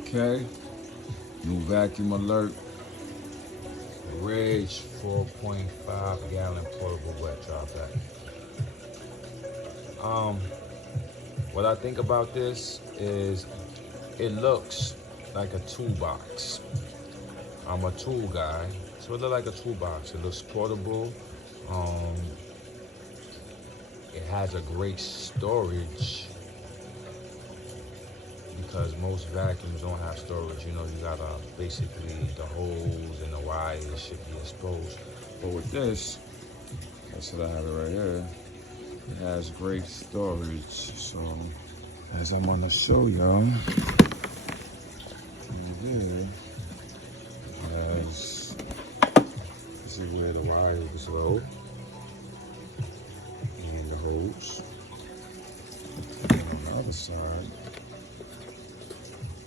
Okay, new vacuum alert. RIDGID 4.5 gallon portable wet drop vac. What I think about this is it looks like a toolbox. I'm a tool guy, so it looks like a toolbox. It looks portable. It has a great storage because most vacuums don't have storage. You know, you gotta basically the hose and the wires should be exposed. But with this, I said I have it right here. It has great storage. So as I'm gonna show y'all,